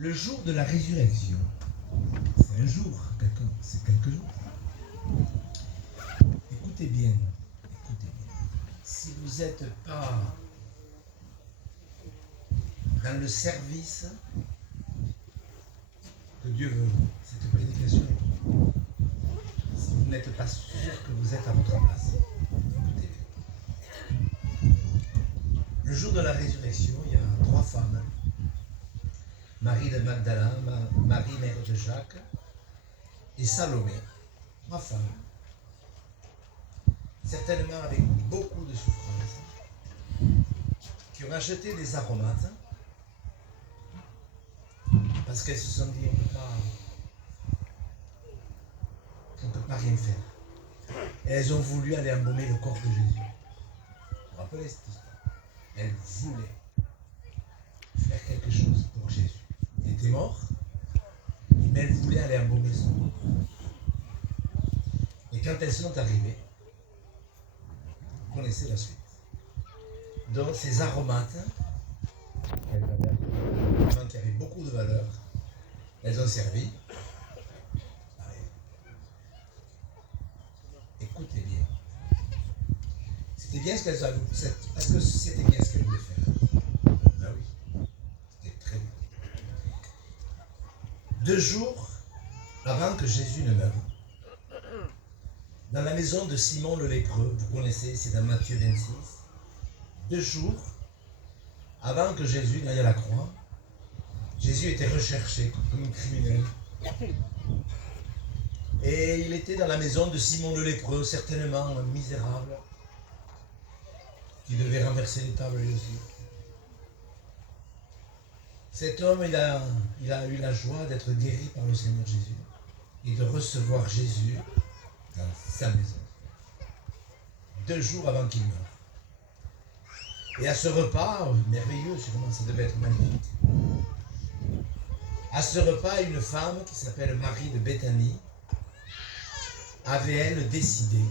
Le jour de la résurrection, c'est un jour, c'est quelques jours. Écoutez bien. Si vous n'êtes pas dans le service que Dieu veut, cette prédication, si vous n'êtes pas sûr que vous êtes à votre place, écoutez bien. Le jour de la résurrection, il y a 3 femmes. Marie de Magdala, Marie mère de Jacques et Salomé. 3 femmes. Certainement avec beaucoup de souffrance, qui ont acheté des aromates parce qu'elles se sont dit on ne peut pas rien faire. Et elles ont voulu aller embaumer le corps de Jésus. Vous vous rappelez cette histoire? Elles voulaient faire quelque chose pour Jésus. Il était mort, mais elles voulaient aller embaumer son corps. Et quand elles sont arrivées, vous connaissez la suite. Donc ces aromates, qui avaient beaucoup de valeur, elles ont servi. Écoutez bien. C'était bien ce qu'elles avaient. Est-ce que c'était bien ce qu'elles voulaient faire? Ah oui. C'était très bien. 2 jours avant que Jésus ne meure, dans la maison de Simon le lépreux, vous connaissez, c'est dans Matthieu 26, 2 jours avant que Jésus n'aille à la croix, Jésus était recherché comme un criminel. Et il était dans la maison de Simon le lépreux, certainement un misérable, qui devait renverser les tables lui aussi. Cet homme, il a eu la joie d'être guéri par le Seigneur Jésus et de recevoir Jésus dans sa maison. 2 jours avant qu'il meure. Et à ce repas, merveilleux, sûrement ça devait être magnifique. À ce repas, une femme qui s'appelle Marie de Béthanie avait, elle, décidé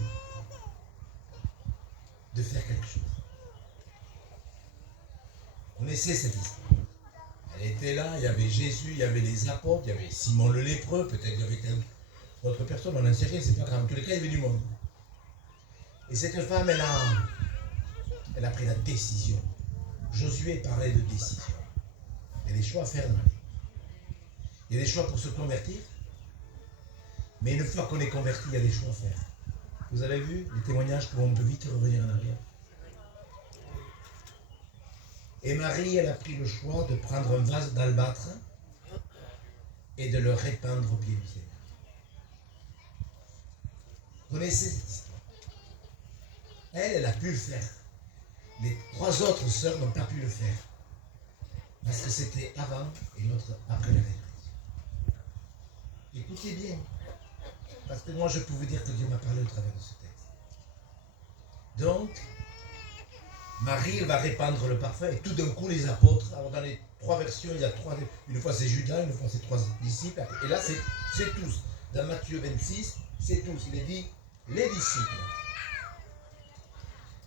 de faire quelque chose. Vous connaissez cette histoire. Elle était là, il y avait Jésus, il y avait les apôtres, il y avait Simon le lépreux, peut-être il y avait d'autres personnes, on n'en sait rien, c'est pas grave. En tous les cas, il y avait du monde. Et cette femme, elle a pris la décision. Josué parlait de décision. Il y a des choix à faire dans la vie. Il y a des choix pour se convertir. Mais une fois qu'on est converti, il y a des choix à faire. Vous avez vu les témoignages où on peut vite revenir en arrière. Et Marie, elle a pris le choix de prendre un vase d'albâtre et de le répandre au pied du Seigneur. Vous connaissez cette histoire? Elle a pu le faire. Les 3 autres sœurs n'ont pas pu le faire. Parce que c'était avant et l'autre après la résurrection. Écoutez bien. Parce que moi, je peux vous dire que Dieu m'a parlé au travers de ce texte. Donc, Marie, elle va répandre le parfum et tout d'un coup, les apôtres, alors dans les 3 versions, il y a 3, une fois c'est Judas, une fois c'est 3 disciples, et là, c'est tous. Dans Matthieu 26, c'est tous. Il est dit, les disciples.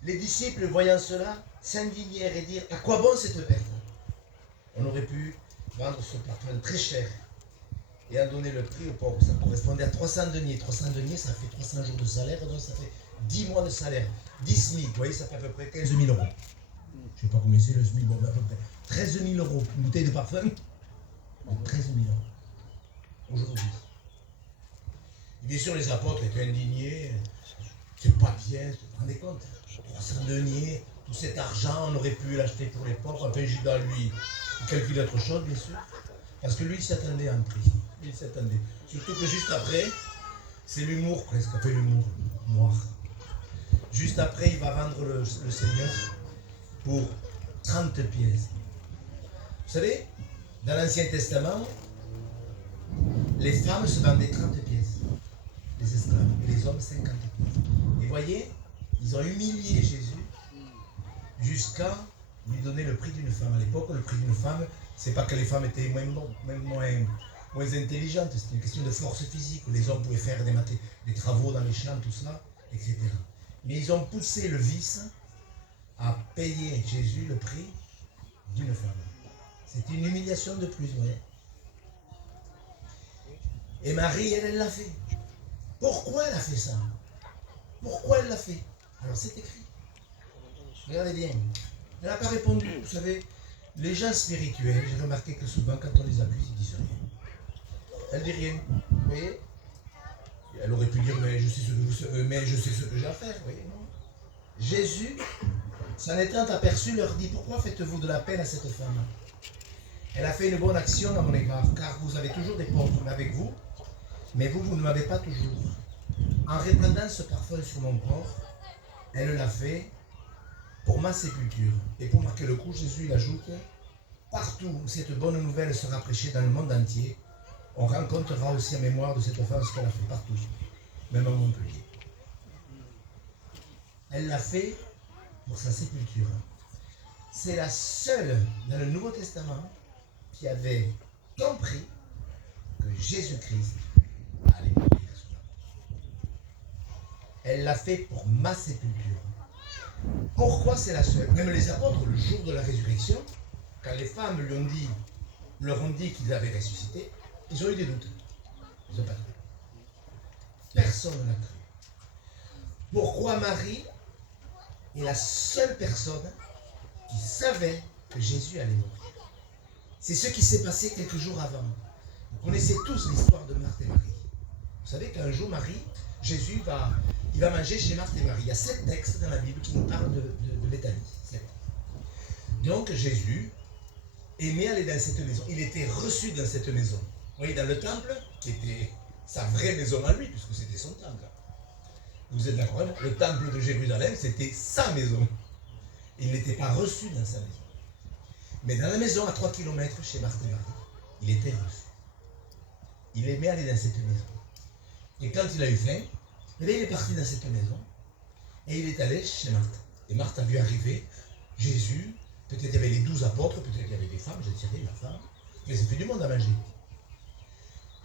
Les disciples, voyant cela, s'indignèrent et dirent, à quoi bon cette perte? On aurait pu vendre ce parfum très cher et en donner le prix aux pauvres. Ça correspondait à 300 deniers. 300 deniers, ça fait 300 jours de salaire, donc ça fait 10 mois de salaire. 10 SMIC, vous voyez, ça fait à peu près 15 000 euros. Je ne sais pas combien c'est le SMIC, bon, à peu près 13 000 euros. Une bouteille de parfum, 13 000 euros. Aujourd'hui. Et bien sûr, les apôtres étaient indignés. C'est pas bien, vous vous rendez compte? 300 deniers, tout cet argent, on aurait pu l'acheter pour les pauvres. Enfin, Judas, lui, il calculait autre chose, bien sûr. Parce que lui, il s'attendait à un prix. Il s'attendait. Surtout que juste après, c'est l'humour presque, enfin l'humour noir. Juste après, il va vendre le Seigneur pour 30 pièces. Vous savez, dans l'Ancien Testament, les femmes se vendaient 30 pièces. Les esclaves. Et les hommes, 50 pièces. Et voyez, ils ont humilié Jésus jusqu'à lui donner le prix d'une femme. À l'époque, le prix d'une femme, c'est pas que les femmes étaient moins intelligentes, c'était une question de force physique, où les hommes pouvaient faire des travaux dans les champs, tout ça, etc. Mais ils ont poussé le vice à payer Jésus le prix d'une femme. C'est une humiliation de plus, vous voyez. Et Marie, elle l'a fait. Pourquoi elle a fait ça? Pourquoi elle l'a fait? Alors c'est écrit. Regardez bien. Elle n'a pas répondu. Vous savez, les gens spirituels, j'ai remarqué que souvent, quand on les abuse, ils disent rien. Elle dit rien. Vous voyez? Elle aurait pu dire, mais je sais ce que j'ai à faire. Vous voyez, non? Jésus, s'en étant aperçu, leur dit, pourquoi faites-vous de la peine à cette femme? Elle a fait une bonne action à mon égard, car vous avez toujours des pauvres avec vous, mais vous ne m'avez pas toujours. En répandant ce parfum sur mon corps, elle l'a fait pour ma sépulture. Et pour marquer le coup, Jésus il ajoute, partout où cette bonne nouvelle sera prêchée dans le monde entier, on rencontrera aussi en mémoire de cette offense qu'elle a fait partout, même à Montpellier. Elle l'a fait pour sa sépulture. C'est la seule dans le Nouveau Testament qui avait compris que Jésus-Christ allait mourir sur la croix. Elle l'a fait pour ma sépulture. Pourquoi c'est la seule? Même les apôtres, le jour de la résurrection, quand les femmes leur ont dit qu'ils avaient ressuscité, ils ont eu des doutes. Ils n'ont pas cru. Personne n'a cru. Pourquoi Marie est la seule personne qui savait que Jésus allait mourir? C'est ce qui s'est passé quelques jours avant. Vous connaissez tous l'histoire de Marthe et Marie. Vous savez qu'un jour, Jésus va manger chez Marthe et Marie. Il y a 7 textes dans la Bible qui nous parlent de l'étanie. Donc Jésus aimait aller dans cette maison. Il était reçu dans cette maison. Vous voyez, dans le temple, qui était sa vraie maison à lui, puisque c'était son temple. Vous êtes d'accord? Le temple de Jérusalem, c'était sa maison. Il n'était pas reçu dans sa maison. Mais dans la maison, à 3 km chez Marthe et Marie, il était reçu. Il aimait aller dans cette maison. Et quand il a eu faim, il est parti dans cette maison et il est allé chez Marthe. Et Marthe a vu arriver Jésus. Peut-être il y avait les 12 apôtres, peut-être il y avait des femmes, je ne sais rien, la femme. Mais ça fait du monde à manger.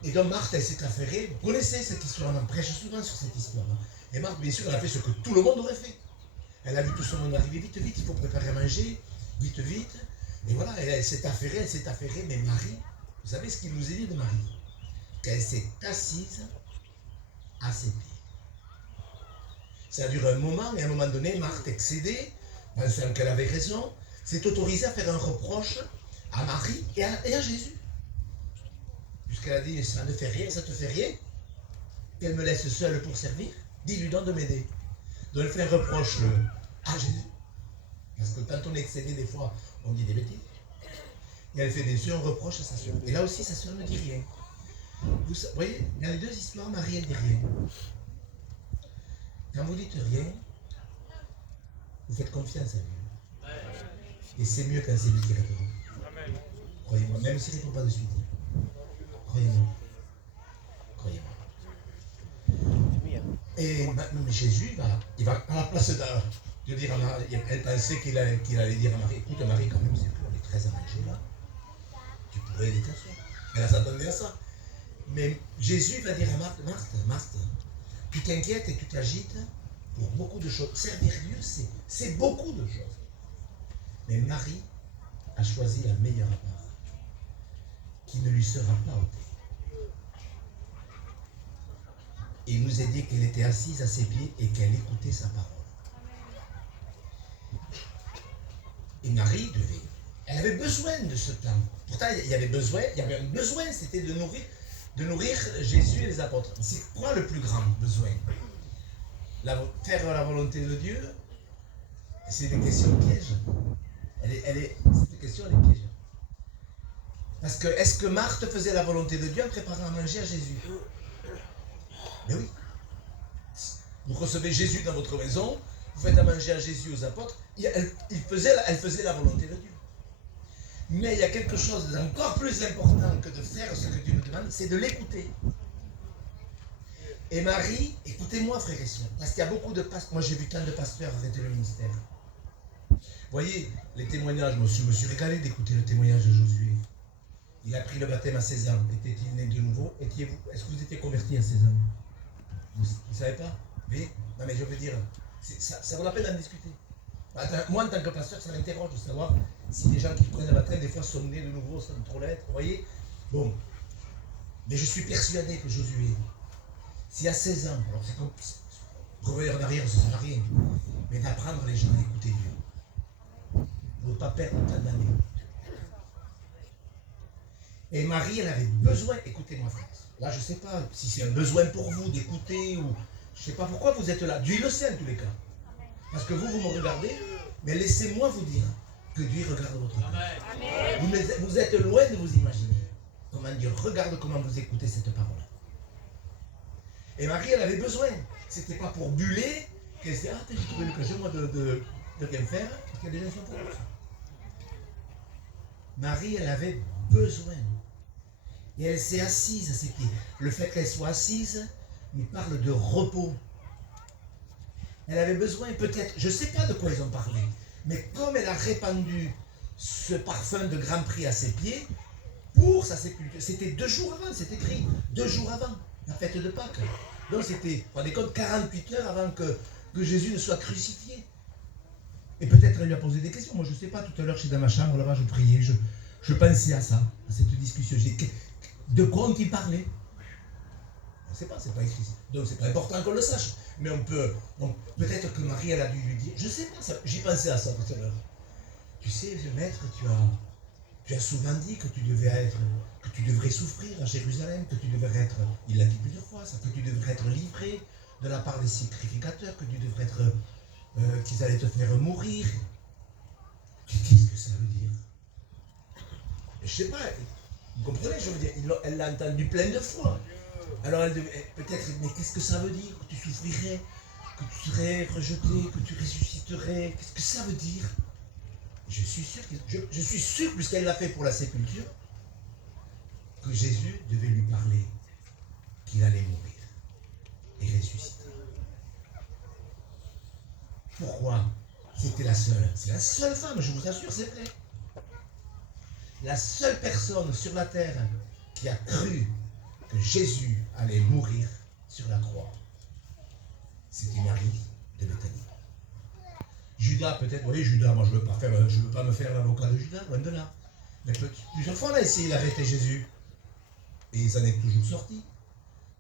Et donc Marthe, elle s'est affairée. Vous connaissez cette histoire, on en prêche souvent sur cette histoire. Et Marthe, bien sûr, elle a fait ce que tout le monde aurait fait. Elle a vu tout ce monde arriver vite, vite, il faut préparer à manger, vite, vite. Et voilà, elle s'est affairée, mais Marie, vous savez ce qu'il nous est dit de Marie? Qu'elle s'est assise à ses pieds. Ça a duré un moment, et à un moment donné, Marthe, excédée, pensant qu'elle avait raison, s'est autorisée à faire un reproche à Marie et à Jésus. Puisqu'elle a dit, ça ne fait rien, ça te fait rien, qu'elle me laisse seule pour servir, dis-lui donc de m'aider. Donc elle fait un reproche à Jésus. Parce que quand on est excédé, des fois, on dit des bêtises. Et elle fait bien sûr un reproche à sa soeur. Et là aussi, sa soeur ne dit rien. Vous voyez, dans les deux histoires, Marie, elle dit rien. Quand vous dites rien, vous faites confiance à Dieu. Et c'est mieux quand c'est lui qui répond. Croyez-moi, même s'il ne répond pas de suite. Croyez-moi. Croyez-moi. Et Jésus, il va à la place de dire à Marie, elle pensait qu'il allait dire à Marie, écoute Marie, quand même, c'est plus, on est très à manger là. Tu pourrais aider ta soeur. Elle s'attendait à ça. Mais Jésus va dire à Marthe, tu t'inquiètes et tu t'agites pour beaucoup de choses. Servir Dieu, c'est beaucoup de choses. Mais Marie a choisi la meilleure part, qui ne lui sera pas ôtée. Et il nous a dit qu'elle était assise à ses pieds et qu'elle écoutait sa parole. Et Marie elle avait besoin de ce temps. Pourtant, il y avait un besoin, c'était de nourrir Jésus et les apôtres. C'est quoi le plus grand besoin? Faire la volonté de Dieu, c'est des questions pièges. Cette question, elle est piège. Parce que, est-ce que Marthe faisait la volonté de Dieu en préparant à manger à Jésus? Mais oui. Vous recevez Jésus dans votre maison, vous faites à manger à Jésus, aux apôtres, elle faisait la volonté de Dieu. Mais il y a quelque chose d'encore plus important que de faire ce que Dieu nous demande, c'est de l'écouter. Et Marie, écoutez-moi frères et sœurs, parce qu'il y a beaucoup de pasteurs, moi j'ai vu tant de pasteurs arrêter le ministère. Vous voyez, les témoignages, je me suis régalé d'écouter le témoignage de Josué. Il a pris le baptême à 16 ans. Était-il né de nouveau? Est-ce que vous étiez converti à 16 ans? Vous ne savez pas? Mais, non mais je veux dire, ça vaut la peine d'en discuter. Moi en tant que pasteur, ça m'interroge de savoir si les gens qui prennent le baptême, des fois sont nés de nouveau sans trop l'être. Vous voyez? Bon. Mais je suis persuadé que Josué, s'il a 16 ans, alors c'est comme revenir en arrière, ça ne sert à rien, mais d'apprendre les gens à écouter Dieu. Pour ne pas perdre tant d'années. Et Marie, elle avait besoin, écoutez-moi frère, là je ne sais pas si c'est un besoin pour vous d'écouter ou je ne sais pas pourquoi vous êtes là. Dieu le sait en tous les cas. Parce que vous me regardez, mais laissez-moi vous dire que Dieu regarde votre cœur. Vous êtes loin de vous imaginer. Comment dire, regarde comment vous écoutez cette parole. Et Marie, elle avait besoin. C'était pas pour buller, qu'elle se dit, ah, j'ai trouvé l'occasion, moi, de rien faire, parce qu'il y a des gens qui sont pour ça. Marie, elle avait besoin. Et elle s'est assise à ses pieds. Le fait qu'elle soit assise nous parle de repos. Elle avait besoin, peut-être, je ne sais pas de quoi ils ont parlé, mais comme elle a répandu ce parfum de Grand Prix à ses pieds, pour sa sépulture, c'était 2 jours avant, c'est écrit, 2 jours avant, la fête de Pâques. Donc c'était, vous rendez compte, 48 heures avant que Jésus ne soit crucifié. Et peut-être elle lui a posé des questions, moi je ne sais pas, tout à l'heure j'étais dans ma chambre, là-bas je priais, je pensais à ça, à cette discussion. De quoi ont-ils parlé? On ne sait pas, c'est pas écrit. Donc c'est pas important qu'on le sache. Mais peut-être que Marie, elle a dû lui dire, je ne sais pas, j'y pensais à ça tout à l'heure. Tu sais, maître, tu as souvent dit que tu devrais souffrir à Jérusalem, que tu devrais être, il l'a dit plusieurs fois, ça, que tu devrais être livré de la part des sacrificateurs, que tu devrais être, qu'ils allaient te faire mourir. Qu'est-ce que ça veut dire? Je ne sais pas, vous comprenez, je veux dire, elle l'a entendu plein de fois. Alors elle devait, peut-être, mais qu'est-ce que ça veut dire? Que tu souffrirais, que tu serais rejeté, que tu ressusciterais, qu'est-ce que ça veut dire? Je suis sûr, puisqu'elle l'a fait pour la sépulture, que Jésus devait lui parler qu'il allait mourir et ressusciter. Pourquoi? C'était la seule. C'est la seule femme, je vous assure, c'est vrai. La seule personne sur la terre qui a cru que Jésus allait mourir sur la croix, c'était Marie de Béthanie. Judas, peut-être, oui, Judas, moi je ne veux pas me faire l'avocat de Judas, loin de là. Mais plusieurs fois on a essayé d'arrêter Jésus. Et ils en est toujours sortis.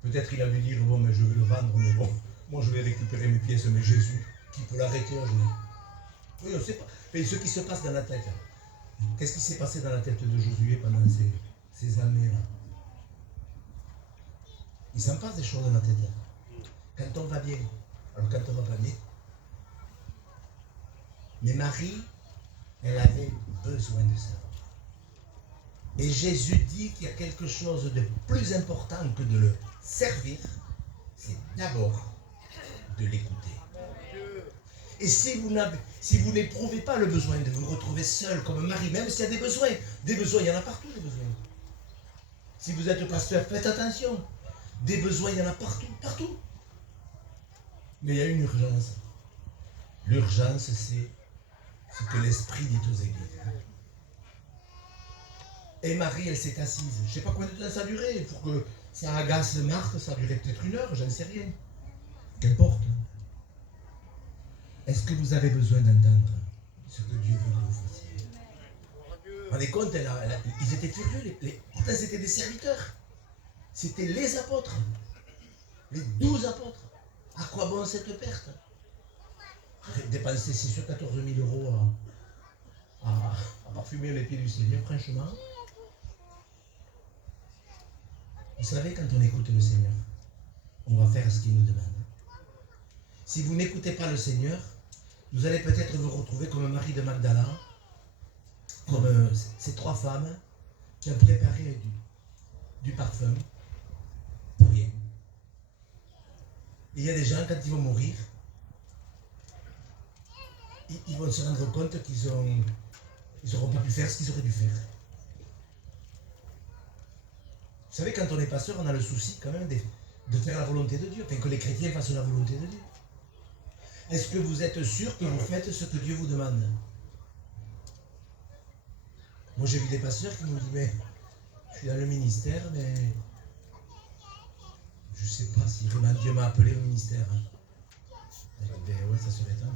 Peut-être il a dû dire, bon, mais je vais le vendre, mais bon, moi je vais récupérer mes pièces, mais Jésus, qui peut l'arrêter un jour? Oui, on ne sait pas. Mais ce qui se passe dans la tête, qu'est-ce qui s'est passé dans la tête de Josué pendant ces années-là? Il s'en passe des choses dans la tête. Quand on va bien, alors quand on ne va pas bien. Mais Marie, elle avait besoin de ça. Et Jésus dit qu'il y a quelque chose de plus important que de le servir, c'est d'abord de l'écouter. Et si vous n'éprouvez pas le besoin de vous retrouver seul comme Marie, même s'il y a des besoins, il y en a partout des besoins. Si vous êtes pasteur, faites attention. Des besoins, il y en a partout. Mais il y a une urgence. L'urgence, c'est ce que l'Esprit dit aux églises. Et Marie, elle s'est assise. Je ne sais pas combien de temps ça a duré. Pour que ça agace Marthe, ça a duré peut-être 1 heure, je ne sais rien. Qu'importe. Est-ce que vous avez besoin d'entendre ce que Dieu veut que vous fassiez? Vous vous rendez compte, ils étaient furieux. Pourtant, c'était des serviteurs. C'était les apôtres. Les 12 apôtres. À quoi bon cette perte? Dépenser 6 ou 14 000 euros à parfumer les pieds du Seigneur, franchement. Vous savez, quand on écoute le Seigneur, on va faire ce qu'il nous demande. Si vous n'écoutez pas le Seigneur, vous allez peut-être vous retrouver comme Marie de Magdala, comme ces 3 femmes qui ont préparé du parfum pour rien. Et il y a des gens, quand ils vont mourir, ils vont se rendre compte qu'ils n'auront pas pu faire ce qu'ils auraient dû faire. Vous savez, quand on est pasteur, on a le souci quand même de faire la volonté de Dieu, afin que les chrétiens fassent la volonté de Dieu. Est-ce que vous êtes sûr que vous faites ce que Dieu vous demande? Moi, j'ai vu des pasteurs qui nous disent, mais je suis dans le ministère, mais je ne sais pas si vraiment Dieu m'a appelé au ministère. Ben ouais, ça serait temps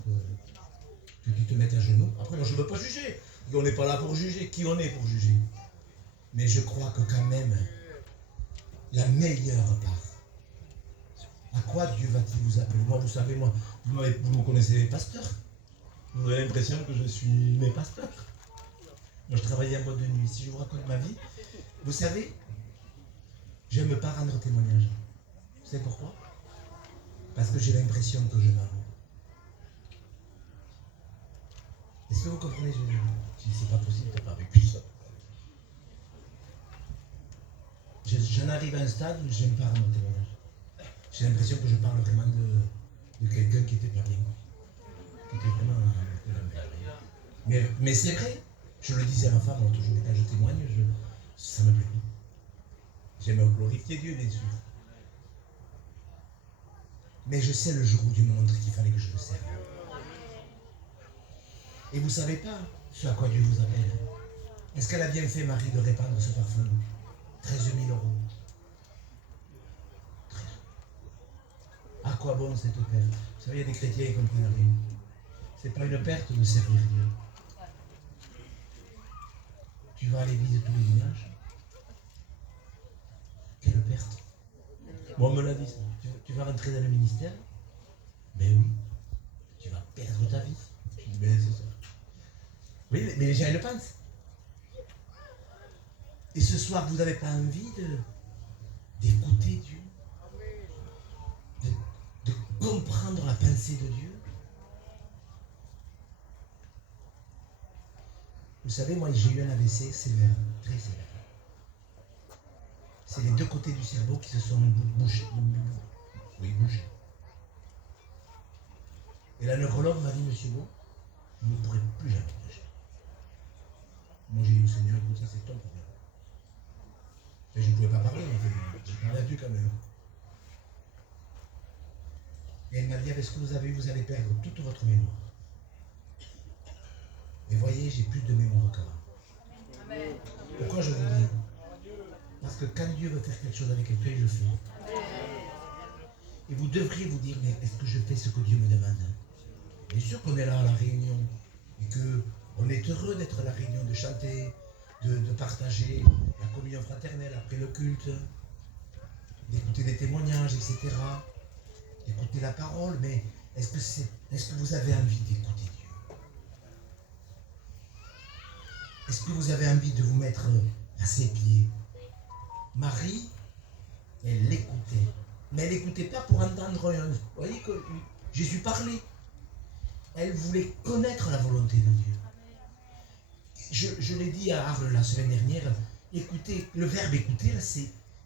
que tu te mettes à genoux. Après, moi, je ne veux pas juger. On n'est pas là pour juger. Qui on est pour juger? Mais je crois que quand même, la meilleure part. À quoi Dieu va-t-il vous appeler? Moi, vous savez, moi, vous me connaissez les pasteurs. Vous avez l'impression que je suis mes pasteurs. Moi, je travaillais en boîte de nuit. Si je vous raconte ma vie, vous savez, je n'aime pas rendre témoignage. Vous savez pourquoi? Parce que j'ai l'impression que je m'avoue. Est-ce que vous comprenez? Je dis, c'est pas possible, tu n'as pas vécu ça. J'en arrive à un stade où je n'aime pas rendre témoignage. J'ai l'impression que je parle vraiment de quelqu'un qui était pas bien. Qui était vraiment de la merde. Mais c'est vrai. Je le disais à ma femme, moi, toujours quand je témoigne, ça me plaît. J'aime glorifier Dieu, bien sûr. Mais je sais le jour où Dieu me montre qu'il fallait que je le serve. Et vous ne savez pas ce à quoi Dieu vous appelle. Est-ce qu'elle a bien fait, Marie, de répandre ce parfum? 13 000 €. À quoi bon cette perte? Vous savez, il y a des chrétiens qui comprennent rien. Ce n'est pas une perte de servir Dieu. Tu vas à l'église tous les dimanches. Quelle perte? Moi, on me l'a dit ça. Tu vas rentrer dans le ministère? Ben oui. Tu vas perdre ta vie. Je dis, ben c'est ça. Oui, mais les gens ils le pensent. Et ce soir, vous n'avez pas envie d'écouter Dieu? De comprendre la pensée de Dieu? Vous savez, moi, j'ai eu un AVC sévère, très sévère. C'est les deux côtés du cerveau qui se sont bouchés. Oui, bouchés. Et la neurologue m'a dit, monsieur Beau, vous ne pourrez plus jamais prêcher. Moi, j'ai dit au Seigneur, écoute, ça c'est ton problème. Et je ne pouvais pas parler, mais j'ai parlé à Dieu quand même. Et elle m'a dit, avec ce que vous avez eu, vous allez perdre toute votre mémoire. Et voyez, j'ai plus de mémoire qu'avant. Amen. Pourquoi je vous dis? Parce que quand Dieu veut faire quelque chose avec quelqu'un, il le fait. Et vous devriez vous dire, mais est-ce que je fais ce que Dieu me demande? Bien sûr qu'on est là à la réunion. Et qu'on est heureux d'être à la réunion, de chanter, de partager la communion fraternelle après le culte, d'écouter des témoignages, etc. D'écouter la parole, mais est-ce que vous avez envie d'écouter Dieu? Est-ce que vous avez envie de vous mettre à ses pieds? Marie, elle l'écoutait. Mais elle n'écoutait pas pour entendre vous voyez que Jésus parlait. Elle voulait connaître la volonté de Dieu. Je l'ai dit à Arles la semaine dernière, écouter, le verbe écouter,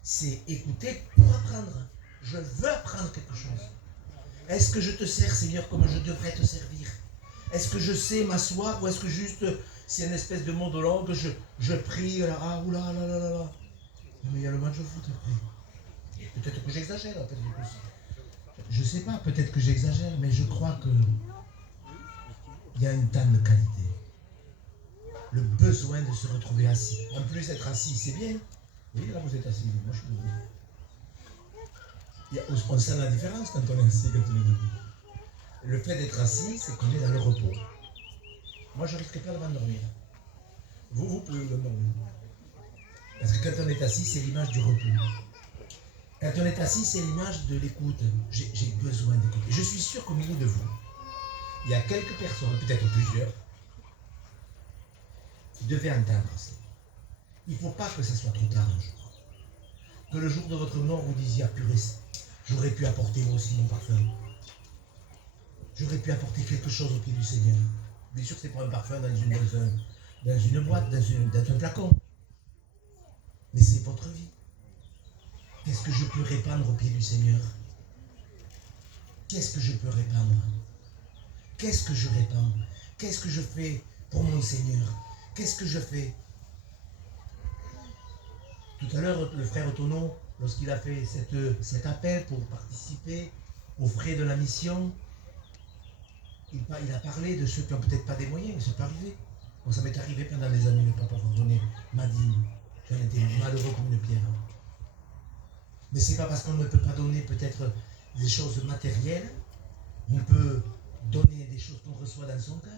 c'est écouter pour apprendre. Je veux apprendre quelque chose. Est-ce que je te sers, Seigneur, comme je devrais te servir? Est-ce que je sais m'asseoir ou est-ce que juste c'est une espèce de monologue, je prie, ah oula là là là là. Mais il y a le match de foot après. Peut-être que j'exagère, peut-être que je sais pas, peut-être que j'exagère, mais je crois que il y a une telle qualité. Le besoin de se retrouver assis. En plus, être assis, c'est bien. Oui, là, vous êtes assis. Moi, je suis debout. On sent la différence quand on est assis, quand on est debout. Le fait d'être assis, c'est qu'on est dans le repos. Moi, je ne risque pas de m'endormir. Vous pouvez vous endormir. Parce que quand on est assis, c'est l'image du repos. Quand on est assis, c'est l'image de l'écoute. J'ai besoin d'écouter. Je suis sûr qu'au milieu de vous, il y a quelques personnes, peut-être plusieurs, qui devaient entendre ça. Il ne faut pas que ça soit trop tard un jour. Que le jour de votre mort, vous disiez, ah purée, j'aurais pu apporter moi aussi mon parfum. J'aurais pu apporter quelque chose au pied du Seigneur. Bien sûr que c'est pas un parfum dans une boîte, dans un flacon. Mais c'est votre vie. Qu'est-ce que je peux répandre au pied du Seigneur? Qu'est-ce que je peux répandre? Qu'est-ce que je répands? Qu'est-ce que je fais pour mon Seigneur? Qu'est-ce que je fais? Tout à l'heure, le frère Tonneau, lorsqu'il a fait cet appel pour participer aux frais de la mission, il a parlé de ceux qui n'ont peut-être pas des moyens, mais ça peut arriver. Bon, ça m'est arrivé pendant des années, le papa m'a donné ma dîme. J'en étais malheureux comme une pierre. Mais c'est pas parce qu'on ne peut pas donner peut-être des choses matérielles, on peut donner des choses qu'on reçoit dans son cœur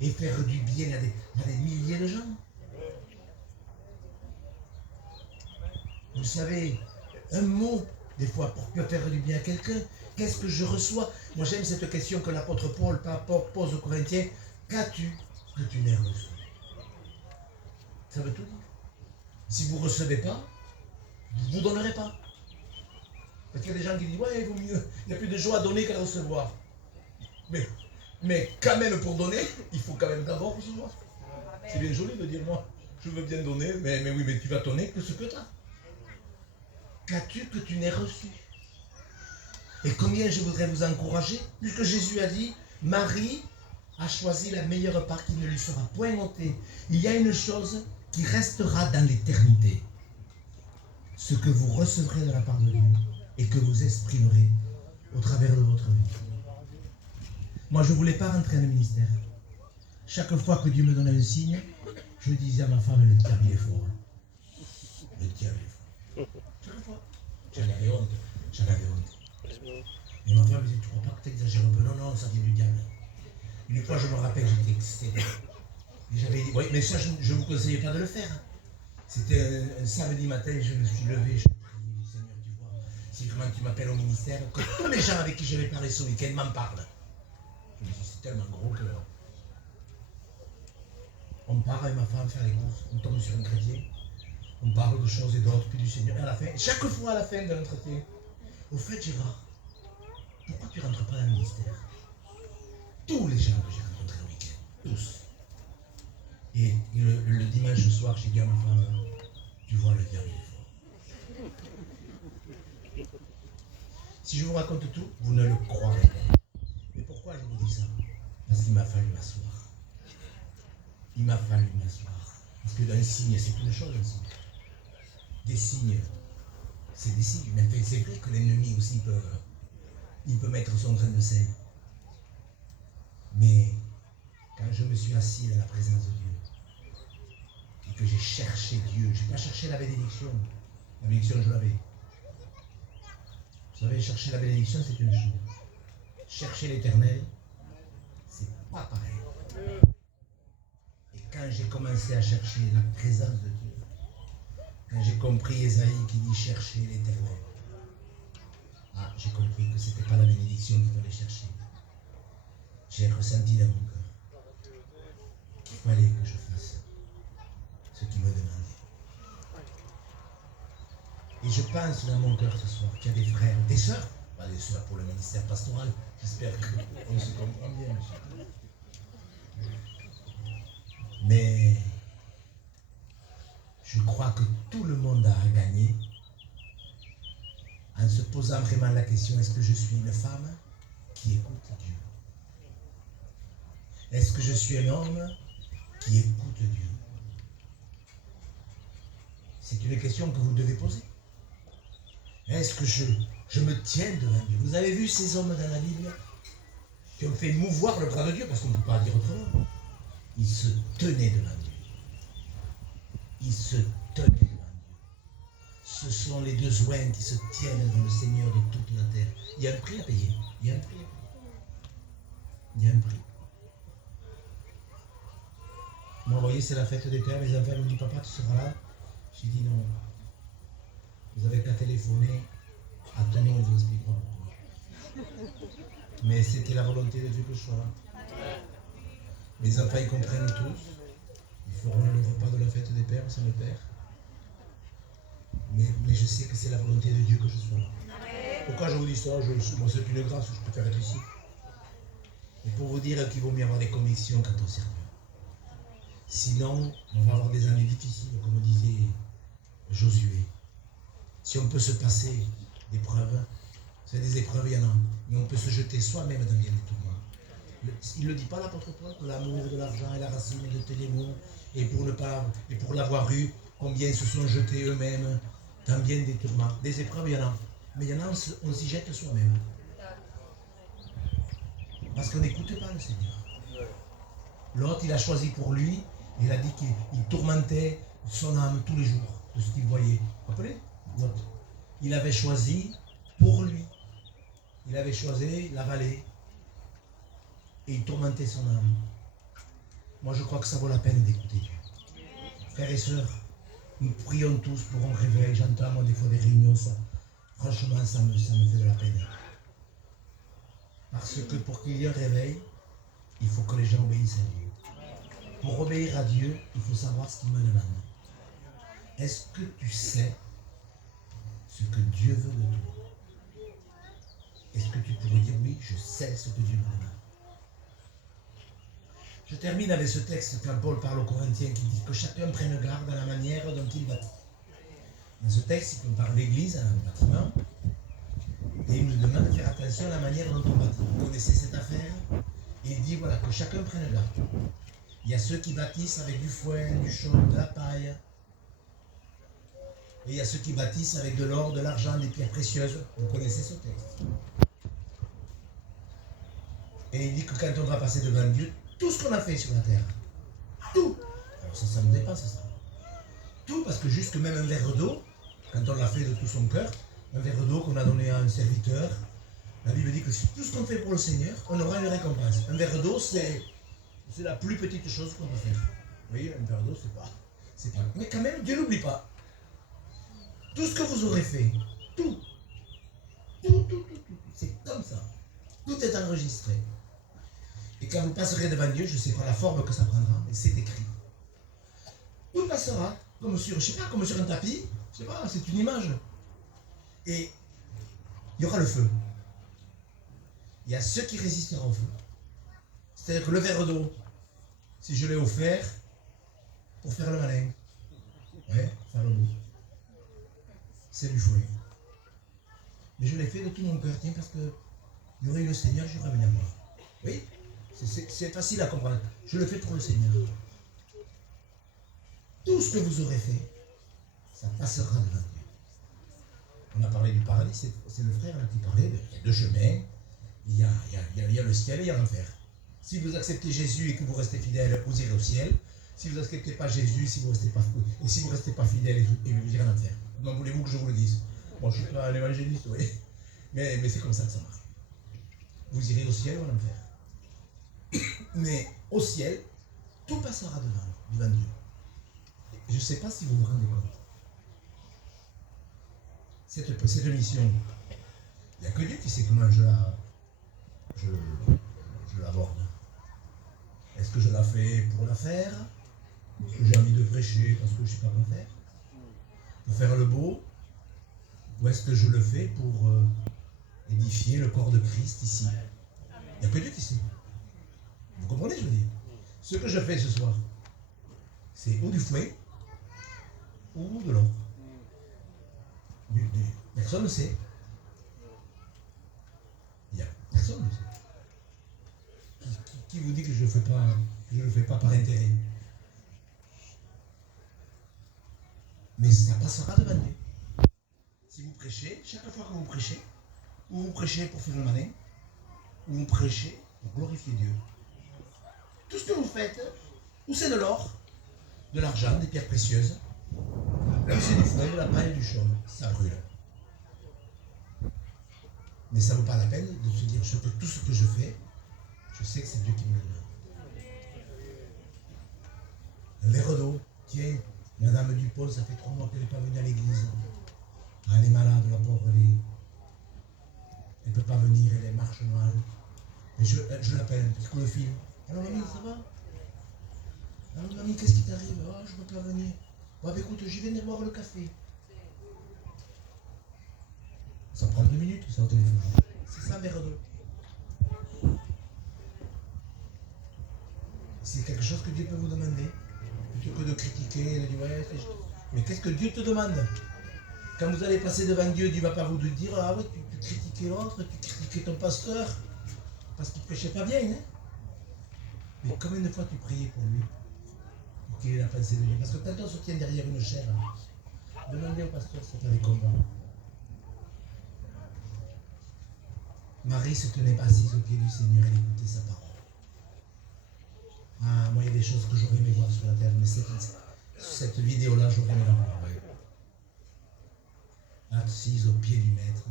et faire du bien à des milliers de gens. Vous savez, un mot, des fois, pour faire du bien à quelqu'un, qu'est-ce que je reçois? Moi, j'aime cette question que l'apôtre Paul pose aux Corinthiens. Qu'as-tu que tu n'aies reçu? Ça veut tout dire. Si vous ne recevez pas, vous ne donnerez pas. Parce qu'il y a des gens qui disent, ouais, il vaut mieux, il n'y a plus de joie à donner qu'à recevoir. Mais quand même, pour donner, il faut quand même d'abord recevoir. C'est bien joli de dire, moi, je veux bien donner, mais oui, mais tu vas donner que ce que tu as. Qu'as-tu que tu n'aies reçu? Et combien je voudrais vous encourager, puisque Jésus a dit, Marie a choisi la meilleure part qui ne lui sera point ôtée. Il y a une chose qui restera dans l'éternité. Ce que vous recevrez de la part de Dieu et que vous exprimerez au travers de votre vie. Moi, je ne voulais pas rentrer dans le ministère. Chaque fois que Dieu me donnait un signe, je disais à ma femme, le diable est fort. Le diable est fort. Chaque fois. J'en avais honte. Et ma femme me disait, tu crois pas que tu exagères un peu? Non, non, ça vient du diable. Une fois, je me rappelle, j'étais excédé. Et j'avais dit, oui, mais ça, je ne vous conseillais pas de le faire. C'était un samedi matin, je me suis levé, je me suis dit, Seigneur, tu vois, si vraiment tu m'appelles au ministère, que tous les gens avec qui je vais parler ce week-end m'en parlent. Je me suis dit, c'est tellement gros que... On part avec ma femme faire les courses, on tombe sur un chrétien, on parle de choses et d'autres, puis du Seigneur. Et à la fin, chaque fois à la fin de l'entretien, au fait, Gérard, pourquoi tu ne rentres pas dans le ministère? Tous les gens que j'ai rencontrés au week-end, tous. Et le dimanche soir, j'ai dit à ma femme, tu vois, le diable est fort. Si je vous raconte tout, vous ne le croirez pas. Mais pourquoi je vous dis ça? Parce qu'il m'a fallu m'asseoir. Il m'a fallu m'asseoir. Parce que d'un signe, c'est une chose, un signe. Des signes, c'est des signes. Mais c'est vrai que l'ennemi aussi peut mettre son grain de sel. Mais quand je me suis assis dans la présence de Dieu, et que j'ai cherché Dieu, je n'ai pas cherché la bénédiction. La bénédiction, je l'avais. Vous savez, chercher la bénédiction, c'est une chose. Chercher l'éternel, c'est pas pareil. Et quand j'ai commencé à chercher la présence de Dieu, quand j'ai compris Esaïe qui dit chercher l'éternel, j'ai compris que ce n'était pas la bénédiction qu'il fallait chercher. J'ai ressenti dans mon cœur qu'il fallait que je fasse ce qu'il me demandait. Et je pense dans mon cœur ce soir qu'il y a des frères, des sœurs, pas des sœurs pour le ministère pastoral, j'espère qu'on se comprend bien. Mais je crois que tout le monde a à gagner en se posant vraiment la question, est-ce que je suis une femme qui écoute Dieu? Est-ce que je suis un homme qui écoute Dieu? C'est une question que vous devez poser. Est-ce que je me tiens devant Dieu? Vous avez vu ces hommes dans la Bible qui ont fait mouvoir le bras de Dieu, parce qu'on ne peut pas dire autrement. Ils se tenaient devant Dieu. Ils se tenaient devant Dieu. Ce sont les deux oins qui se tiennent devant le Seigneur de toute la terre. Il y a un prix à payer. Il y a un prix. Il y a un prix. Moi, vous voyez, c'est la fête des pères. Les enfants me disent, papa, tu seras là? J'ai dit non. Vous avez qu'à téléphoner. À tenir, on vous expliquera. Mais c'était la volonté de Dieu que je sois là. Les enfants, ils comprennent tous. Ils feront le repas de la fête des pères, c'est le père. Mais je sais que c'est la volonté de Dieu que je sois là. Pourquoi je vous dis ça? Moi, c'est une grâce, je préfère être ici. Et pour vous dire qu'il vaut mieux avoir des convictions quand on sert Dieu. Sinon, on va avoir des années difficiles, comme disait Josué. Si on peut se passer d'épreuves, c'est des épreuves, il y en a. Mais on peut se jeter soi-même dans bien des tourments. Il ne le dit pas l'apôtre Paul, que l'amour de l'argent est la racine de tous les maux, et pour l'avoir eu, combien ils se sont jetés eux-mêmes dans bien des tourments. Des épreuves, il y en a. Mais il y en a, on s'y jette soi-même. Parce qu'on n'écoute pas le Seigneur. L'autre, il a choisi pour lui, il a dit qu'il tourmentait son âme tous les jours de ce qu'il voyait. Vous vous rappelez? L'autre. Il avait choisi pour lui. Il avait choisi la vallée. Et il tourmentait son âme. Moi, je crois que ça vaut la peine d'écouter Dieu. Frères et sœurs, Nous prions tous pour un réveil. J'entends moi des fois des réunions, ça. Franchement, ça me fait de la peine. Parce que pour qu'il y ait un réveil, il faut que les gens obéissent à Dieu. Pour obéir à Dieu, il faut savoir ce qu'il me demande. Est-ce que tu sais ce que Dieu veut de toi? Est-ce que tu pourrais dire oui, je sais ce que Dieu me demande? Je termine avec ce texte quand Paul parle aux Corinthiens qui dit que chacun prenne garde à la manière dont il bâtit. Dans ce texte, il parle d'église, un bâtiment, et il nous demande de faire attention à la manière dont on bâtit. Vous connaissez cette affaire? Et il dit voilà, que chacun prenne garde. Il y a ceux qui bâtissent avec du foin, du chaume, de la paille. Et il y a ceux qui bâtissent avec de l'or, de l'argent, des pierres précieuses. Vous connaissez ce texte. Et il dit que quand on va passer devant Dieu, tout ce qu'on a fait sur la terre, tout, alors ça me dépasse ça. Tout, parce que jusque même un verre d'eau, quand on l'a fait de tout son cœur, un verre d'eau qu'on a donné à un serviteur, la Bible dit que tout ce qu'on fait pour le Seigneur, on aura une récompense. Un verre d'eau, c'est la plus petite chose qu'on peut faire. Vous voyez, un verre d'eau, c'est pas. Mais quand même, Dieu n'oublie pas. Tout ce que vous aurez fait, tout, c'est comme ça. Tout est enregistré. Et quand vous passerez devant Dieu, je ne sais pas la forme que ça prendra, mais c'est écrit. Tout passera comme sur, comme sur un tapis, je sais pas, c'est une image. Et il y aura le feu. Il y a ceux qui résisteront au feu. C'est-à-dire que le verre d'eau, si je l'ai offert pour faire le malin, ouais, faire le beau, c'est du fouet. Mais je l'ai fait de tout mon cœur, tiens, parce que il y aurait eu le Seigneur, j'aurais venu à moi. Oui, c'est facile à comprendre. Je le fais pour le Seigneur. Tout ce que vous aurez fait, ça passera devant Dieu. On a parlé du paradis, c'est le frère là qui parlait. Il y a deux chemins. Il y a le ciel et il y a l'enfer. Si vous acceptez Jésus et que vous restez fidèle, vous irez au ciel. Si vous n'acceptez pas Jésus, si vous ne restez pas fidèle, et vous irez en enfer. Donc voulez-vous que je vous le dise? Bon, je ne suis pas un évangéliste, oui. Mais c'est comme ça que ça marche. Vous irez au ciel ou en enfer. Mais au ciel, tout passera devant Dieu. Je ne sais pas si vous vous rendez compte. Cette mission, il n'y a que Dieu qui sait comment je l'aborde. Est-ce que je la fais pour la faire? Est-ce que j'ai envie de prêcher parce que je ne sais pas quoi faire? Pour faire le beau? Ou est-ce que je le fais pour édifier le corps de Christ ici? Il n'y a que Dieu qui sait. Vous comprenez, je veux dire? Ce que je fais ce soir, c'est ou du fouet, ou de l'or. Personne ne sait. Il y a personne ne sait. Qui vous dit que je ne le fais pas par intérêt? Mais ça passera devant Dieu. Si vous prêchez, chaque fois que vous prêchez, ou vous prêchez pour faire le malin, ou vous prêchez pour glorifier Dieu. Tout ce que vous faites, ou c'est de l'or, de l'argent, des pierres précieuses, ou c'est du fouet, de la paille et du chaume, ça brûle. Mais ça ne vaut pas la peine de se dire que tout ce que je fais, je sais que c'est Dieu qui me le donne. Un verre d'eau, tiens, Madame Dupont, ça fait 3 mois qu'elle n'est pas venue à l'église. Ah, elle est malade, la pauvre, elle ne peut pas venir, elle marche mal. Et je l'appelle, petit coup de fil. Alors mamie, ça va? Alors mamie, qu'est-ce qui t'arrive? Oh, je ne peux pas venir. Bon, bah, écoute, j'y viens de boire le café. Ça prend 2 minutes, ça, au téléphone. C'est ça, un verre d'eau. C'est quelque chose que Dieu peut vous demander. Plutôt que de critiquer, de dire, ouais, mais qu'est-ce que Dieu te demande? Quand vous allez passer devant Dieu, Dieu ne va pas vous dire, ah ouais, tu critiquais l'autre, tu critiquais ton pasteur, parce qu'il ne prêchait pas bien. Hein? Mais combien de fois tu priais pour lui? Pour qu'il ait la pensée de Dieu? Parce que quand on se tient derrière une chaire, demandez au pasteur si ça fait comment. Marie se tenait pas assise au pied du Seigneur, elle écoutait sa parole. Ah, moi, il y a des choses que j'aurais aimé voir sur la terre, mais cette vidéo-là, j'aurais aimé la voir. Assise au pied du Maître,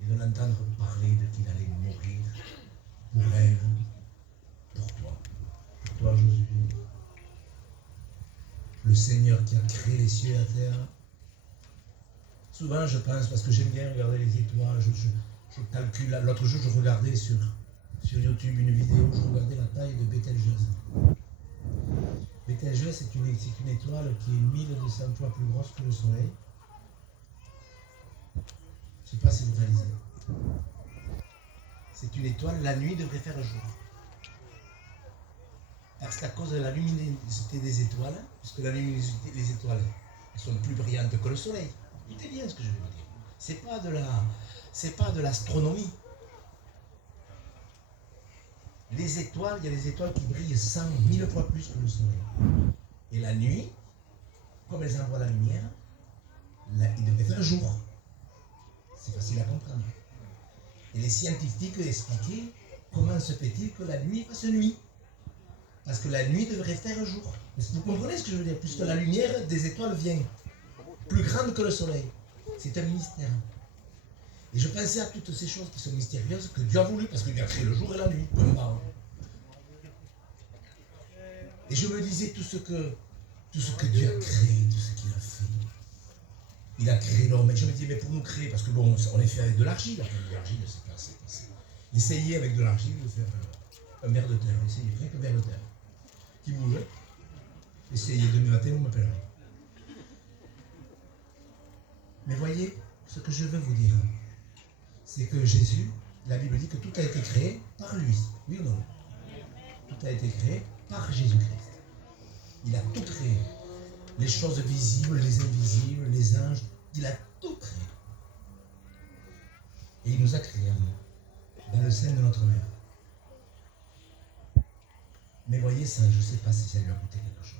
et de l'entendre parler de qu'il allait mourir pour elle, pour toi Josué. le Seigneur qui a créé les cieux et la terre. Souvent je pense, parce que j'aime bien regarder les étoiles, je calcule. L'autre jour je regardais sur YouTube une vidéo, je regardais la taille de Bételgeuse. Bételgeuse c'est une étoile qui est 1200 fois plus grosse que le Soleil. Je ne sais pas si vous réalisez. C'est une étoile, la nuit devrait faire jour. Parce qu'à cause de la luminosité des étoiles, puisque la luminosité des étoiles elles sont plus brillantes que le Soleil. Écoutez bien ce que je vais vous dire. C'est pas de l'astronomie. Les étoiles, il y a des étoiles qui brillent 100, 1000 fois plus que le Soleil. Et la nuit, comme elles envoient la lumière, il devrait faire jour. C'est facile à comprendre. Et les scientifiques expliquaient comment se fait-il que la nuit fasse nuit. Parce que la nuit devrait faire jour. Vous comprenez ce que je veux dire? Puisque la lumière des étoiles vient plus grande que le soleil. C'est un mystère. Et je pensais à toutes ces choses qui sont mystérieuses que Dieu a voulu, parce qu'il a créé le jour et la nuit. Et je me disais tout ce que Dieu a créé, tout ce qu'il a fait. Il a créé l'homme. Et je me disais, mais pour nous créer, parce que bon, on est fait avec de l'argile. De l'argile, c'est passé. Essayez avec de l'argile de faire un ver de terre. Essayez, rien que ver de terre. Qui bouge. Essayez demain matin, vous m'appellerez. Mais voyez, ce que je veux vous dire, c'est que Jésus, la Bible dit que tout a été créé par lui. Oui ou non? Tout a été créé par Jésus-Christ. Il a tout créé. Les choses visibles, les invisibles, les anges, il a tout créé. Et il nous a créés dans le sein de notre mère. Mais voyez ça, je ne sais pas si ça lui a coûté quelque chose.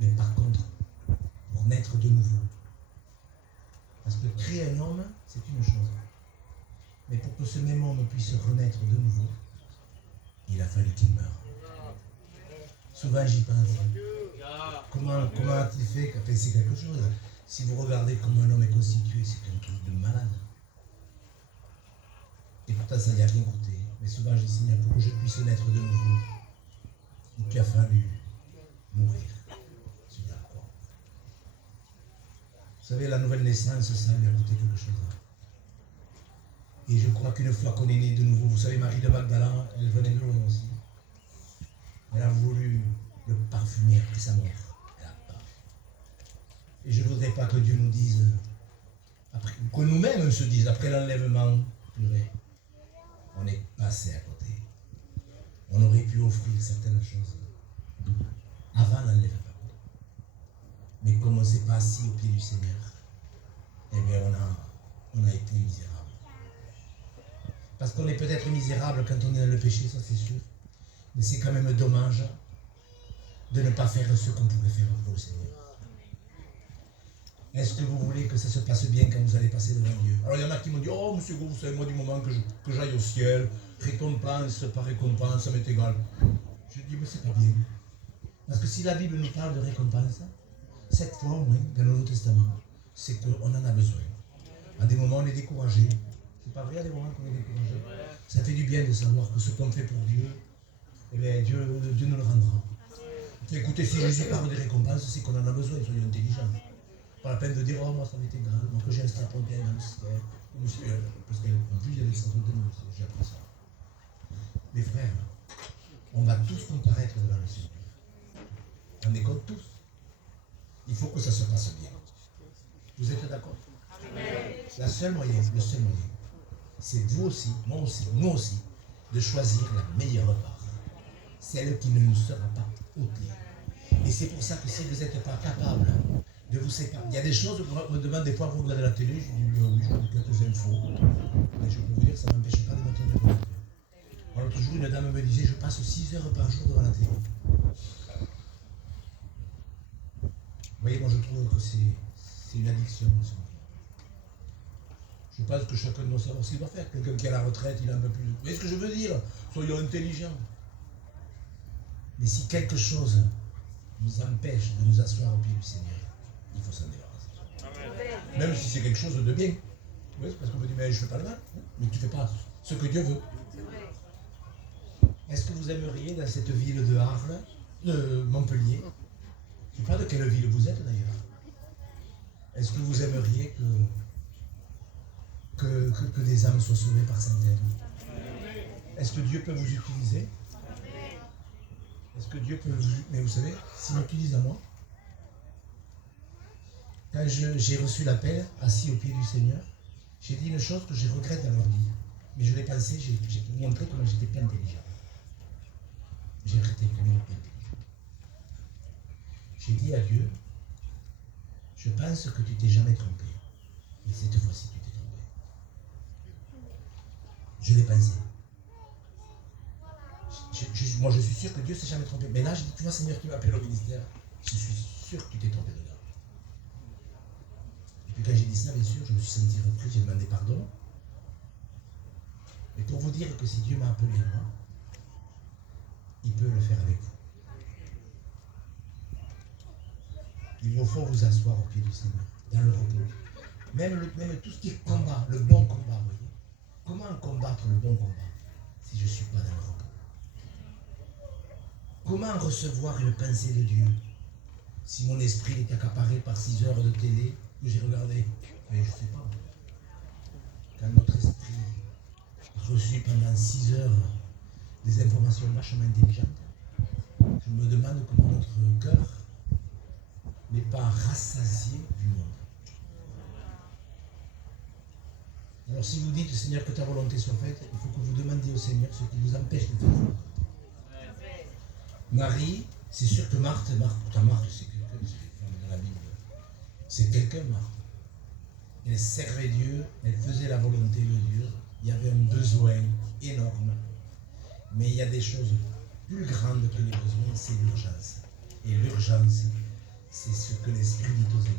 Mais par contre, pour naître de nouveau, parce que créer un homme, c'est une chose. Mais pour que ce même homme puisse renaître de nouveau, il a fallu qu'il meure. Souvent j'y pense. Comment a-t-il fait? Enfin, c'est quelque chose. Si vous regardez comment un homme est constitué, c'est un truc de malade. Et pourtant ça n'y a rien coûté. Mais souvent je dis, Seigneur, pour que je puisse naître de nouveau, il a fallu mourir sur la croix. Vous savez, la nouvelle naissance, ça lui a coûté quelque chose. Et je crois qu'une fois qu'on est né de nouveau, vous savez, Marie de Magdala, elle venait de loin aussi. Elle a voulu le parfumer après sa mort. Elle a pas. Et je ne voudrais pas que Dieu nous dise, après, que nous-mêmes se disent, après l'enlèvement, purée, on est passé à côté. On aurait pu offrir certaines choses avant l'enlèvement. Mais comme on ne s'est pas assis au pied du Seigneur, eh bien on a été misérable. Parce qu'on est peut-être misérable quand on est dans le péché, ça c'est sûr. Mais c'est quand même dommage de ne pas faire ce qu'on pouvait faire pour le Seigneur. Est-ce que vous voulez que ça se passe bien quand vous allez passer devant Dieu? Alors il y en a qui m'ont dit, oh monsieur Gou, vous savez, moi du moment que j'aille au ciel, récompense par récompense, ça m'est égal. Je dis, mais c'est pas bien. Parce que si la Bible nous parle de récompense, 7 fois au moins dans le Nouveau Testament, c'est qu'on en a besoin. À des moments on est découragé. C'est pas vrai à des moments qu'on est découragé. Ça fait du bien de savoir que ce qu'on fait pour Dieu, eh bien Dieu nous le rendra. Écoutez, si Jésus parle des récompenses, c'est qu'on en a besoin, soyons intelligents. Pas la peine de dire, oh moi ça m'est égal, moi que j'ai un strapontaine dans le ciel. Parce qu'en plus il y a des strapontaines dans le ciel, j'ai appris ça. Mes frères, on va tous comparaître devant le Seigneur. On est comme tous. Il faut que ça se passe bien. Vous êtes d'accord? Le seul moyen, c'est vous aussi, moi aussi, nous aussi, de choisir la meilleure part. Celle qui ne nous sera pas ôtée. Et c'est pour ça que si vous n'êtes pas capable de vous séparer, il y a des choses, on me demande des fois, vous regardez la télé, je dis, oui, je vois quelques infos. Mais je peux vous dire, ça ne m'empêche pas de mettre devant la télé. Alors toujours, une dame me disait, je passe 6 heures par jour devant la télé. Vous voyez, moi je trouve que c'est une addiction. Je pense que chacun doit savoir ce qu'il doit faire. Quelqu'un qui est à la retraite, il a un peu plus... Vous voyez ce que je veux dire? Soyons intelligents. Mais si quelque chose nous empêche de nous asseoir au pied du Seigneur, il faut s'en débarrasser. Même si c'est quelque chose de bien. Oui, c'est parce qu'on peut dire, mais je ne fais pas le mal. Mais tu ne fais pas ce que Dieu veut. Est-ce que vous aimeriez dans cette ville de Arles, de Montpellier, Je ne sais pas de quelle ville vous êtes d'ailleurs. Est-ce que vous aimeriez que des âmes soient sauvées par Saint-Thème? Est-ce que Dieu peut vous utiliser? Est-ce que Dieu peut vous... Mais vous savez, s'il m'utilise à moi, quand j'ai reçu l'appel, assis au pied du Seigneur, j'ai dit une chose que je regrette d'avoir dit. Mais je l'ai pensé, j'ai montré comment j'étais pas intelligent. J'ai arrêté vraiment pas intelligent. J'ai dit à Dieu, je pense que tu t'es jamais trompé. Mais cette fois-ci, tu t'es trompé. Je l'ai pensé. Moi, je suis sûr que Dieu ne s'est jamais trompé. Mais là, je dis, tu vois, Seigneur, tu m'appelles au ministère. Je suis sûr que tu t'es trompé dedans. Et puis quand j'ai dit ça, bien sûr, je me suis senti repris, j'ai demandé pardon. Mais pour vous dire que si Dieu m'a appelé à moi, il peut le faire avec vous. Il vous faut vous asseoir au pied du Seigneur, dans le repos. Même tout ce qui est combat, le bon combat, vous voyez. Comment combattre le bon combat si je ne suis pas dans le repos? Comment recevoir une pensée de Dieu si mon esprit est accaparé par 6 heures de télé que j'ai regardé? Mais je ne sais pas. Quand notre esprit a reçu pendant 6 heures des informations vachement intelligentes, je me demande comment notre cœur n'est pas rassasié du monde. Alors si vous dites, Seigneur, que ta volonté soit faite, il faut que vous demandiez au Seigneur ce qui vous empêche de faire ça. Marie, c'est sûr que Marthe, pourtant Marthe, c'est quelqu'un, c'est une femme de la Bible. C'est quelqu'un, Marthe. Elle servait Dieu, elle faisait la volonté de Dieu. Il y avait un besoin énorme. Mais il y a des choses plus grandes que les besoins, c'est l'urgence. Et l'urgence, c'est ce que l'Esprit dit aux églises.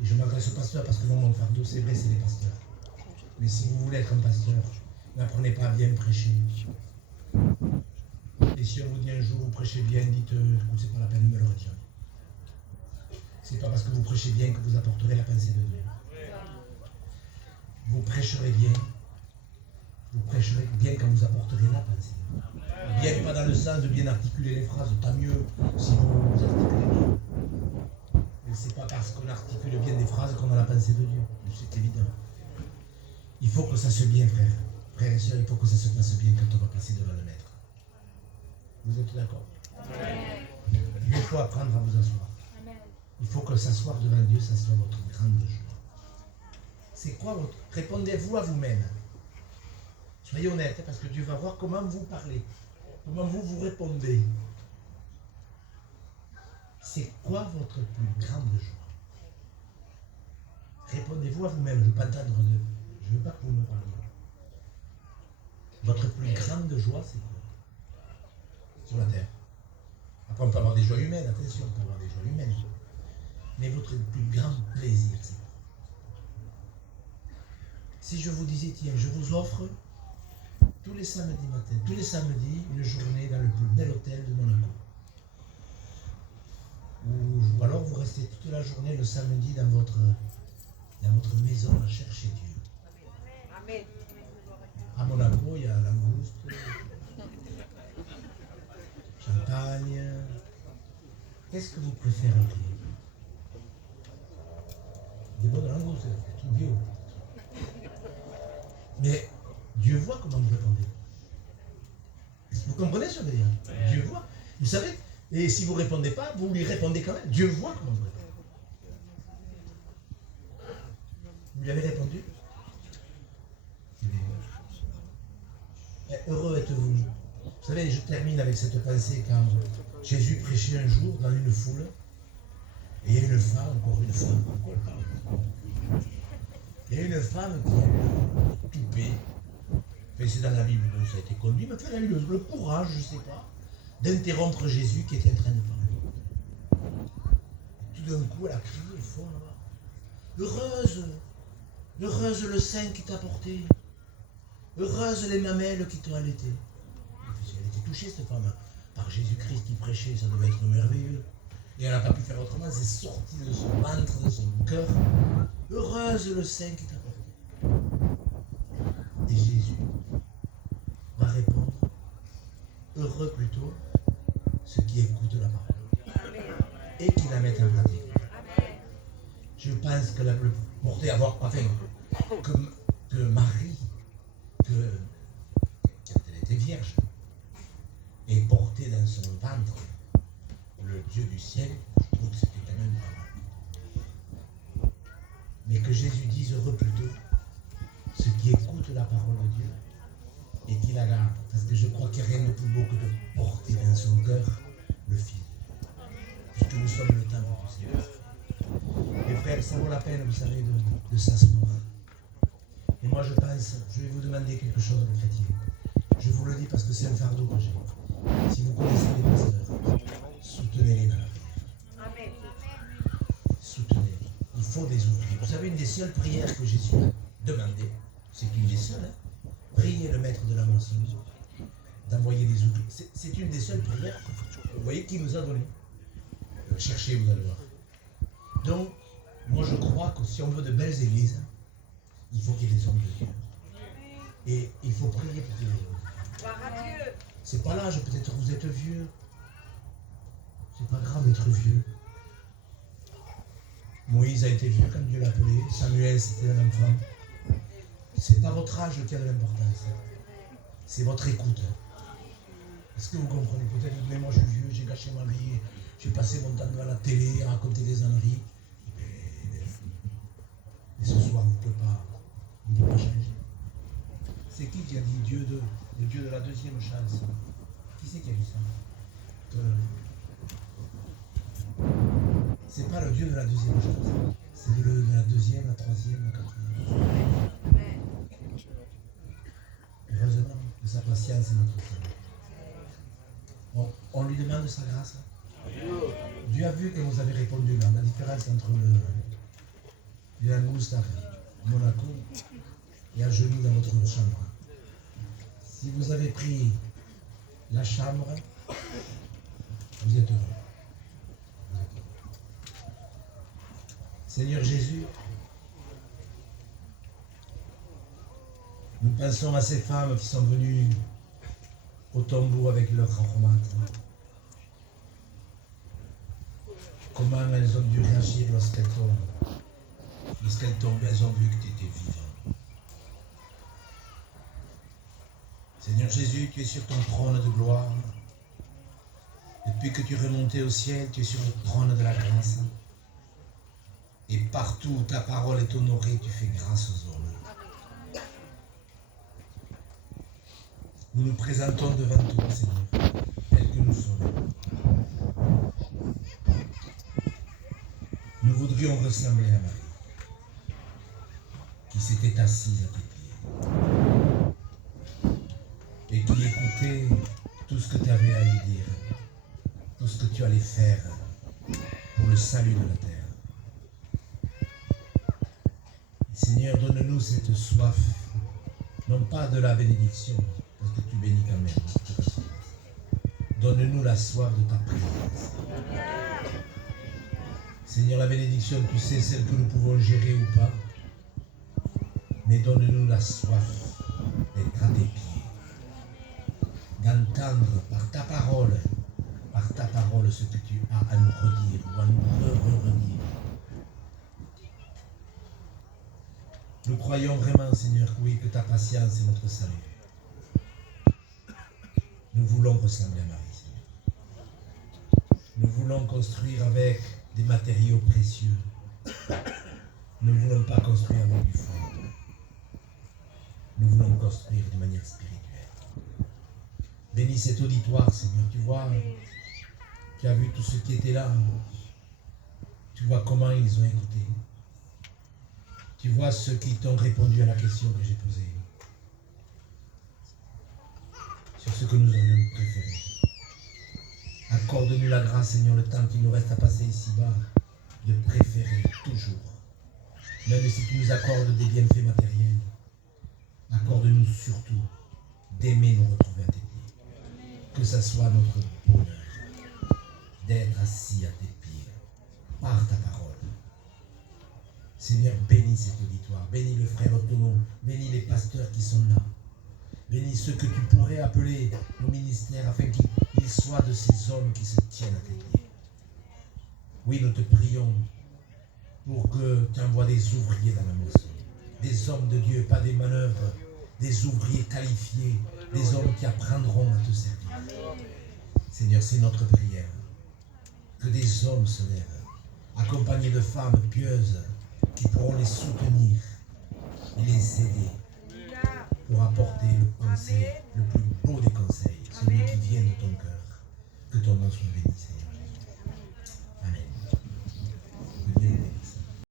Et je m'adresse au pasteur parce que moi, mon fardeau, c'est vrai, c'est les pasteurs. Mais si vous voulez être un pasteur, n'apprenez pas à bien prêcher. Et si on vous dit un jour, vous prêchez bien, dites, c'est pas la peine de me le retirer. C'est pas parce que vous prêchez bien que vous apporterez la pensée de Dieu. Vous prêcherez bien quand vous apporterez la pensée. Bien pas dans le sens de bien articuler les phrases, tant mieux si vous articulez bien. Mais c'est pas parce qu'on articule bien des phrases qu'on a la pensée de Dieu. C'est évident. Il faut que ça se bien, frère. Frères et sœurs, il faut que ça se passe bien quand on va passer devant le Maître. Vous êtes d'accord? Il faut apprendre à vous asseoir. Il faut que s'asseoir devant Dieu, ça soit votre grande joie. C'est quoi votre... Répondez-vous à vous-même. Soyez honnête, parce que Dieu va voir comment vous parlez. Comment vous répondez. C'est quoi votre plus grande joie? Répondez-vous à vous-même. Je ne veux pas entendre de... Je ne veux pas que vous me parliez. Votre plus grande joie, c'est quoi? Sur la terre. Après, on peut avoir des joies humaines, attention, on peut avoir des joies humaines. Mais votre plus grand plaisir, c'est quoi? Si je vous disais, tiens, je vous offre tous les samedis matins, tous les samedis, une journée dans le plus bel hôtel de Monaco. Ou alors vous restez toute la journée le samedi dans votre maison à chercher Dieu. Amen. À Monaco, il y a langouste, champagne. Qu'est-ce que vous préférez? Des bonnes langoustes, tout bio. Mais Dieu voit comment vous répondez. Vous comprenez ce que je veux dire? Dieu voit. Vous savez, et si vous ne répondez pas, vous lui répondez quand même. Dieu voit comment vous répondez. Vous lui avez répondu? Heureux êtes-vous. Vous savez, je termine avec cette pensée quand Jésus prêchait un jour dans une foule. Et il y a une femme, encore une femme. Il y a une femme qui a eu toupé. Enfin, c'est dans la Bible où ça a été conduit, mais elle a eu le courage, je ne sais pas, d'interrompre Jésus qui était en train de parler. Tout d'un coup, elle a crié fort là-bas. Heureuse le sein qui t'a porté. Heureuse les mamelles qui t'ont allaité. Elle était touchée, cette femme, par Jésus-Christ qui prêchait, ça devait être merveilleux. Et elle n'a pas pu faire autrement, c'est sorti de son ventre, de son cœur. Heureuse le sein qui t'a porté. Et Jésus va répondre, heureux plutôt ceux qui écoutent la parole. et qu'ils la mettent en pratique. Je pense que la portée avoir, enfin, que Marie, quand elle était vierge, et portait dans son ventre le Dieu du ciel, je trouve que c'était quand même pas mal. Mais que Jésus dise heureux plutôt ceux qui écoutent la parole de Dieu et qui la gardent. Parce que je crois qu'il n'y a rien de plus beau que de porter dans son cœur le Fils. Puisque nous sommes le temple du Seigneur. Mes frères, ça vaut la peine, vous savez, de s'asseoir. Et moi je pense, je vais vous demander quelque chose, les chrétiens. Je vous le dis parce que c'est un fardeau que j'ai. Si vous connaissez les pasteurs, soutenez-les dans la prière. Soutenez-les. Il faut des outils. Vous savez, une des seules prières que Jésus a demandées, c'est une des seules, hein, priez le maître de la moisson d'envoyer des outils. C'est une des seules prières, vous voyez, qu'il nous a donné. Cherchez, vous allez voir. Donc, moi je crois que si on veut de belles églises, il faut qu'il y ait des hommes de Dieu. Et il faut prier pour qu'il y ait des hommes. C'est pas l'âge, peut-être que vous êtes vieux. C'est pas grave d'être vieux. Moïse a été vieux quand Dieu l'a appelé. Samuel, c'était un enfant. C'est pas votre âge qui a de l'importance. C'est votre écoute. Est-ce que vous comprenez? Peut-être, mais moi je suis vieux, j'ai gâché ma vie, j'ai passé mon temps devant la télé à raconter des âneries. Et ce soir, vous ne pouvez pas changer. C'est qui a dit le Dieu de la deuxième chance? Qui c'est qui a dit ça? C'est pas le Dieu de la deuxième chance. C'est le de la deuxième, la troisième, la quatrième. Heureusement que sa patience est notre Seigneur. On lui demande sa grâce. Dieu a vu que vous avez répondu là. La différence entre le langouste à Monaco et à genoux dans votre chambre. Si vous avez pris la chambre, vous êtes heureux. Seigneur Jésus, nous pensons à ces femmes qui sont venues au tombeau avec leurs aromates. Comment elles ont dû réagir lorsqu'elles tombent. Lorsqu'elles tombent, elles ont vu que tu étais vivant. Seigneur Jésus, tu es sur ton trône de gloire. Depuis que tu es remonté au ciel, tu es sur le trône de la grâce. Et partout où ta parole est honorée, tu fais grâce aux hommes. Nous nous présentons devant toi, Seigneur, tels que nous sommes. Nous voudrions ressembler à Marie, qui s'était assise à tes pieds et qui écoutait tout ce que tu avais à lui dire, tout ce que tu allais faire pour le salut de la terre. Seigneur, donne-nous cette soif, non pas de la bénédiction, parce que tu bénis quand même. Donne-nous la soif de ta présence. Seigneur, la bénédiction, tu sais, celle que nous pouvons gérer ou pas, mais donne-nous la soif d'être à tes pieds, d'entendre par ta parole ce que tu as à nous redire ou à nous redire. Nous croyons vraiment, Seigneur, oui, que ta patience est notre salut. Nous voulons ressembler à Marie, Seigneur. Nous voulons construire avec des matériaux précieux. Nous ne voulons pas construire avec du fond. Nous voulons construire de manière spirituelle. Bénis cet auditoire, Seigneur. Tu vois, tu as vu tous ceux qui étaient là. Tu vois comment ils ont écouté. Tu vois ceux qui t'ont répondu à la question que j'ai posée. Sur ce que nous aurions préféré. Accorde-nous la grâce, Seigneur, le temps qu'il nous reste à passer ici-bas, de préférer toujours. Même si tu nous accordes des bienfaits matériels, accorde-nous surtout d'aimer nous retrouver à tes pieds. Que ce soit notre bonheur d'être assis à tes pieds par ta parole. Seigneur, bénis cet auditoire, bénis le frère autonome, bénis les pasteurs qui sont là, bénis ceux que tu pourrais appeler au ministère afin qu'ils soient de ces hommes qui se tiennent à tes pieds. Oui, nous te prions pour que tu envoies des ouvriers dans la maison. Des hommes de Dieu, pas des manœuvres. Des ouvriers qualifiés. Des hommes qui apprendront à te servir. Seigneur, c'est notre prière. Que des hommes se lèvent, accompagnés de femmes pieuses qui pourront les soutenir et les aider pour apporter le conseil, le plus beau des conseils, celui qui vient de ton cœur. Que ton nom soit béni, Seigneur.